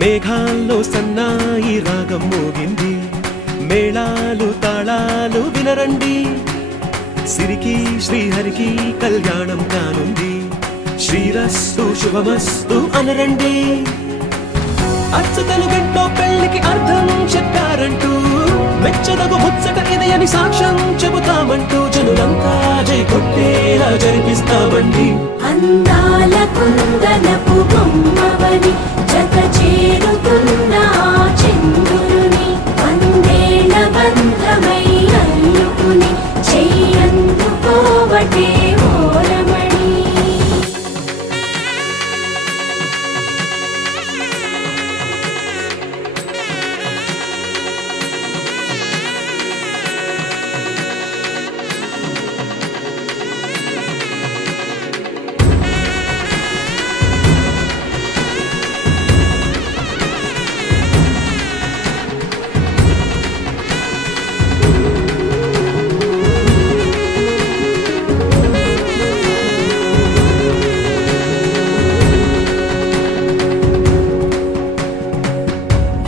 మేఘాల్లో సన్నాయి రాగం మోగింది, మేళాలు తాళాలు వినరండి, సిరికి శ్రీహరికి కళ్యాణం కానుంది, శ్రీరస్తు శుభమస్తు అనరండి. అచ్చతలు గంటో పెళ్లికి అర్థం చెప్పారంటూ, మెచ్చదగు ముచ్చట ఇది అని సాక్ష్యం చెబుతామంటూ, జనులంతా జై కొట్టేలా జరిపిస్తామండి. అందాల కుందనపు బొమ్మవని జత చేరుతున్న చంద్రుని, వందేళ్ల బంధమై అల్లుకుని చెయ్యందుకోవటే ఓరమణి.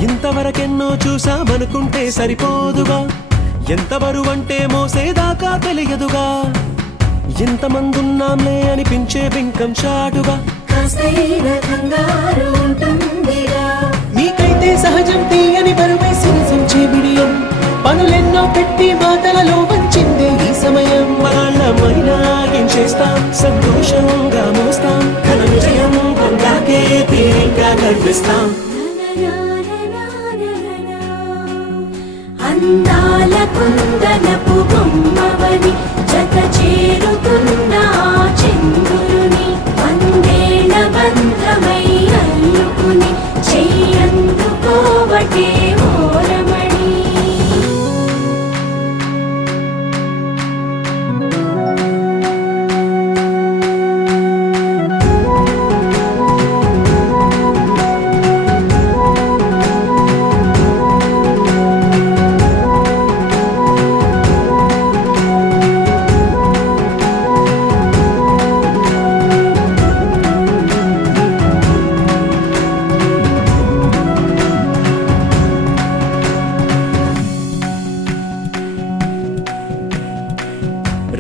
ఇంతవరకెన్నో చూసామనుకుంటే సరిపోదుగా, ఎంత బరువంటే మోసేదాకా తెలియదుగా, ఇంతమందున్నాంలే అనిపించే బింకం చాటుగా, మీకైతే సహజం తీయని బరువై సిరిసంచే బిడియం, పనులెన్నో పెట్టి మాటలలో వంచిందే ఈ సమయం. మనాళ్ళమైనా ఏం చేస్తాం, సంతోషంగా మోస్తాం, ఘన విజయం పొందాకే తీరిగ్గా గర్విస్తాం. అందాల కుందనపు బొమ్మవని జత చేరుతున్న చంద్రుని, వందేళ్ల బంధమై అల్లుకుని చెయ్యందుకోవటే ఓరమణి.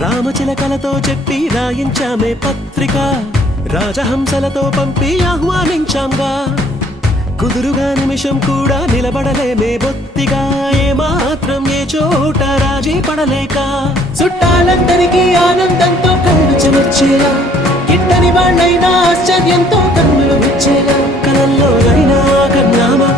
రామచిలకలతో చెప్పి రాయించామే పత్రిక, రాజహంసలతో పంపి ఆహ్వానించాంగా, కుదురుగా నిమిషం కూడా నిలబడలేమే బొత్తిగా, ఏమాత్రం ఏ చోట రాజీ పడలేక, చుట్టాలందరికీ ఆనందంతో కళ్ళు చెమర్చేలా, గిట్టని వాళ్ళైనా ఆశ్చర్యంతో కన్నులు వచ్చేలా, కలల్లోనైనా కన్నామా